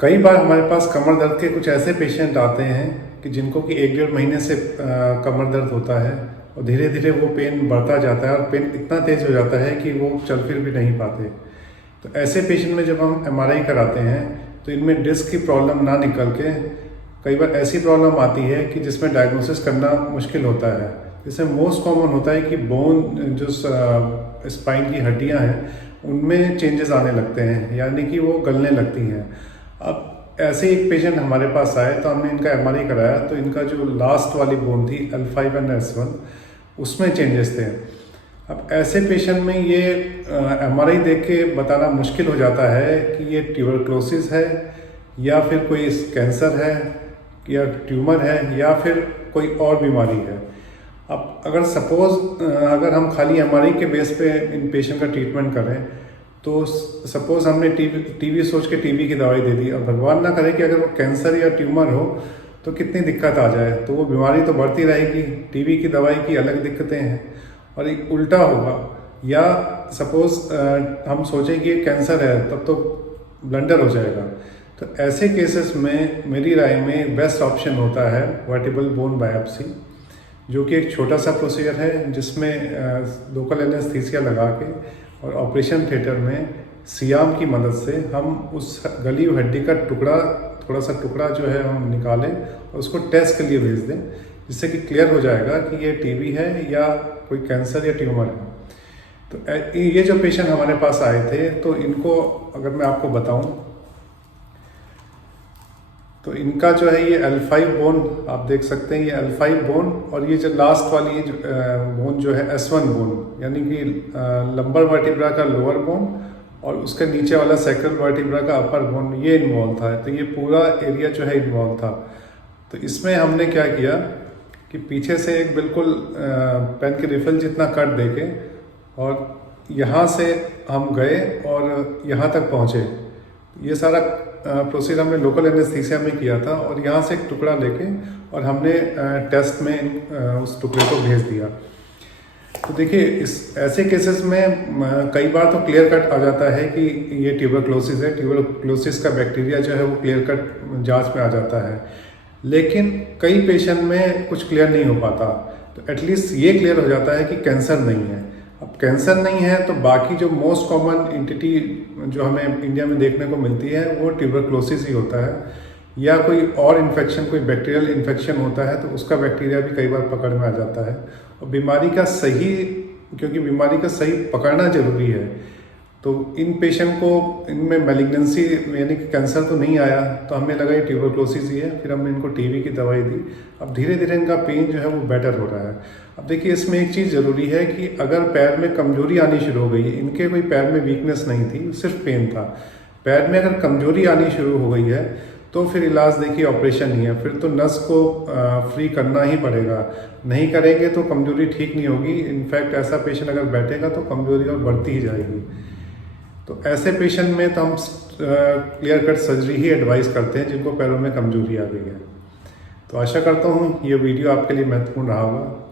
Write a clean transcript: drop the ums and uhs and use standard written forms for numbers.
कई बार हमारे पास कमर दर्द के कुछ ऐसे पेशेंट आते हैं कि जिनको कि 1-1.5 महीने से कमर दर्द होता है और धीरे धीरे वो पेन बढ़ता जाता है और पेन इतना तेज़ हो जाता है कि वो चल फिर भी नहीं पाते। तो ऐसे पेशेंट में जब हम एमआरआई कराते हैं तो इनमें डिस्क की प्रॉब्लम ना निकल के कई बार ऐसी प्रॉब्लम आती है कि जिसमें डायग्नोसिस करना मुश्किल होता है। जिसमें मोस्ट कॉमन होता है कि बोन जो स्पाइन की हड्डियां हैं उनमें चेंजेस आने लगते हैं, यानी कि वो गलने लगती हैं। अब ऐसे एक पेशेंट हमारे पास आए तो हमने इनका एमआरआई कराया तो इनका जो लास्ट वाली बोन थी L5 एंड S1 उसमें चेंजेस थे। अब ऐसे पेशेंट में ये एमआरआई देख के बताना मुश्किल हो जाता है कि ये ट्यूबरक्लोसिस है या फिर कोई कैंसर है या ट्यूमर है या फिर कोई और बीमारी है। अब अगर हम खाली एमआरआई के बेस पे इन पेशेंट का ट्रीटमेंट करें तो सपोज हमने टीबी सोच के टीबी की दवाई दे दी और भगवान ना करे कि अगर वो कैंसर या ट्यूमर हो तो कितनी दिक्कत आ जाए, तो वो बीमारी तो बढ़ती रहेगी। टीबी की दवाई की अलग दिक्कतें हैं और एक उल्टा होगा, या सपोज हम सोचें कि ये कैंसर है तब तो ब्लंडर हो जाएगा। तो ऐसे केसेस में मेरी राय में बेस्ट ऑप्शन होता है वर्टिबल बोन बायोप्सी, जो कि एक छोटा सा प्रोसीजर है जिसमें लोकल एनेस्थीसिया लगा के और ऑपरेशन थिएटर में सियाम की मदद से हम उस गली हुई हड्डी का थोड़ा सा टुकड़ा जो है हम निकालें और उसको टेस्ट के लिए भेज दें, जिससे कि क्लियर हो जाएगा कि ये टीबी है या कोई कैंसर या ट्यूमर है। तो ये जो पेशेंट हमारे पास आए थे तो इनको अगर मैं आपको बताऊं तो इनका जो है ये L5 बोन आप देख सकते हैं, ये L5 बोन और ये जो लास्ट वाली ये बोन जो है S1 बोन, यानी कि लंबर वर्टिब्रा का लोअर बोन और उसके नीचे वाला सैक्रल वर्टिब्रा का अपर बोन, ये इन्वॉल्व था। तो ये पूरा एरिया जो है इन्वॉल्व था। तो इसमें हमने क्या किया कि पीछे से एक बिल्कुल पेन के रिफिल जितना कट देके और यहाँ से हम गए और यहाँ तक पहुँचे। ये सारा प्रोसीजर हमने लोकल एनेस्थीसिया में किया था और यहाँ से एक टुकड़ा लेके और हमने टेस्ट में उस टुकड़े को भेज दिया। तो देखिए ऐसे केसेस में कई बार तो क्लियर कट आ जाता है कि ये ट्यूबरक्लोसिस है। ट्यूबरक्लोसिस का बैक्टीरिया जो है वो क्लियर कट जांच में आ जाता है, लेकिन कई पेशेंट में कुछ क्लियर नहीं हो पाता। तो एटलीस्ट ये क्लियर हो जाता है कि कैंसर नहीं है। अब कैंसर नहीं है तो बाकी जो मोस्ट कॉमन एंटिटी जो हमें इंडिया में देखने को मिलती है वो ट्यूबरक्लोसिस ही होता है, या कोई और इन्फेक्शन, कोई बैक्टीरियल इन्फेक्शन होता है तो उसका बैक्टीरिया भी कई बार पकड़ में आ जाता है। और बीमारी का सही पकड़ना जरूरी है। तो इन पेशेंट को इनमें मैलिग्नेंसी यानी कि कैंसर तो नहीं आया, तो हमें लगा ये ट्यूबरक्लोसिस ही है। फिर हमने इनको टीबी की दवाई दी। अब धीरे धीरे इनका पेन जो है वो बेटर हो रहा है। अब देखिए इसमें एक चीज़ ज़रूरी है कि अगर पैर में कमजोरी आनी शुरू हो गई, इनके कोई पैर में वीकनेस नहीं थी, सिर्फ पेन था। पैर में अगर कमजोरी आनी शुरू हो गई है तो फिर इलाज देखिए ऑपरेशन ही है। फिर तो नस को फ्री करना ही पड़ेगा, नहीं करेंगे तो कमजोरी ठीक नहीं होगी। इनफैक्ट ऐसा पेशेंट अगर बैठेगा तो कमजोरी और बढ़ती ही जाएगी। तो ऐसे पेशेंट में तो हम क्लियर कट सर्जरी ही एडवाइस करते हैं जिनको पैरों में कमजोरी आ गई है। तो आशा करता हूँ ये वीडियो आपके लिए महत्वपूर्ण रहा होगा।